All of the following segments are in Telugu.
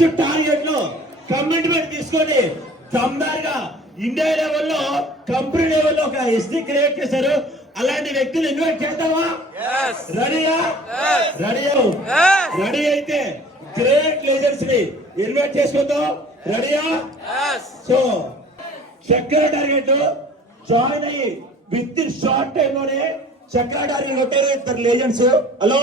ఫస్ట్ టార్గెట్ లో కమిట్మెంట్ తీసుకొని కంబార్గా ఇండియా లెవెల్లో కంపెనీ లెవెల్లో ఒక ఎస్టీ క్రియేట్ చేశారు. అలాంటి వ్యక్తులు ఇన్వైట్ చేద్దామా? రెడీయా? రెడీ అయితే గ్రేట్ లీడర్స్ ని ఇన్వైట్ చేసుకుందాం. రెడీయా? సో చక్ర టార్గెట్ జాయిన్ అయ్యి విత్ ఇన్ షార్ట్ టైం లోనే సెక్రటరీ కొట్టారు ఇద్దరు లేజెండ్స్. హలో,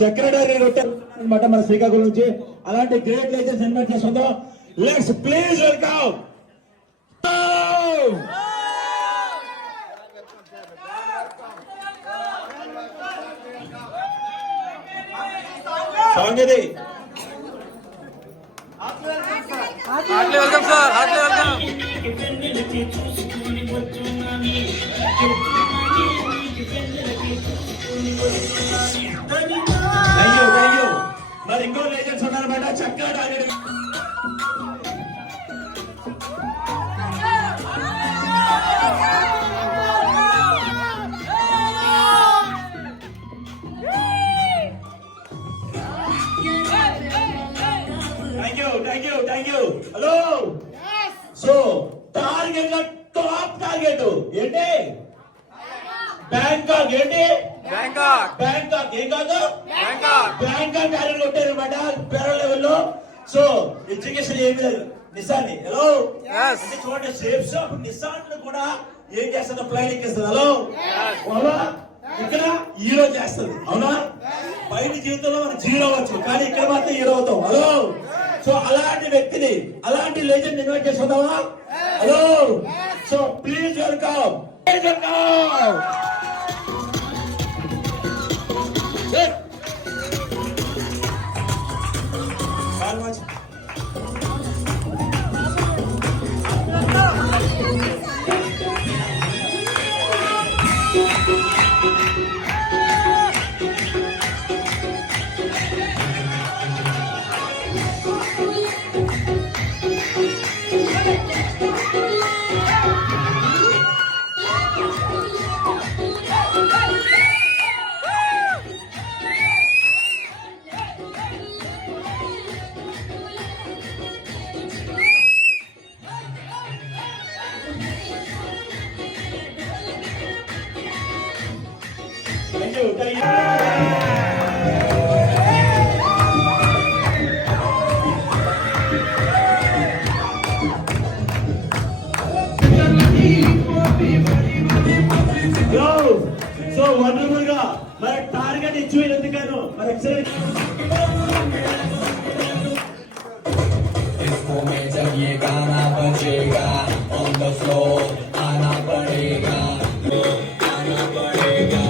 సెక్రటరీ కొట్టారు అనమాట మన శ్రీకాకుళం నుంచి. అలాంటి గ్రేట్ లేజెండ్స్ ఇన్వైట్ చేసుకుందాం. లెట్స్ ప్లీజ్ వెల్కమ్ సాంగ్ ఇది. Heartly welcome sir, heartly welcome. మరి ఇంకో లేజెండ్స్ ఉన్నారన్నమాట. చక్కగా thank you. Hello, so target top target ఏంటి? బ్యాంకాక్. ఏంటి? బ్యాంకాక్ ఏం కాదు, బ్యాంకాక్ టార్గెట్ కొట్టారు అనమాట పేరల్ లెవెల్లో. సో ఎడ్యుకేషన్ ఏమి లేదు. నిసాన్ హలో అంటే చూడండి, సేఫ్ షాప్ నిసాన్ కూడా ఏం చేస్తుంది? ఫ్లైట్ ఎక్కిస్తుంది. హలో, అవునా? ఇక్కడ హీరో చేస్తుంది. అవునా? బయట జీవితంలో మనం జీరో అవ్వచ్చు, కానీ ఇక్కడ మాత్రం హీరో అవుతాం. హలో, సో అలాంటి వ్యక్తిని, అలాంటి లెజెండ్ ఇన్వైట్ చేసుకుందామా? Hello, so please welcome. So wonderful గా మన టార్గెట్ ఇచ్చినందుకు మరి ఎక్సలెంట్. जब ये गाना बजेगा on the floor आना पड़ेगा, आना पड़ेगा.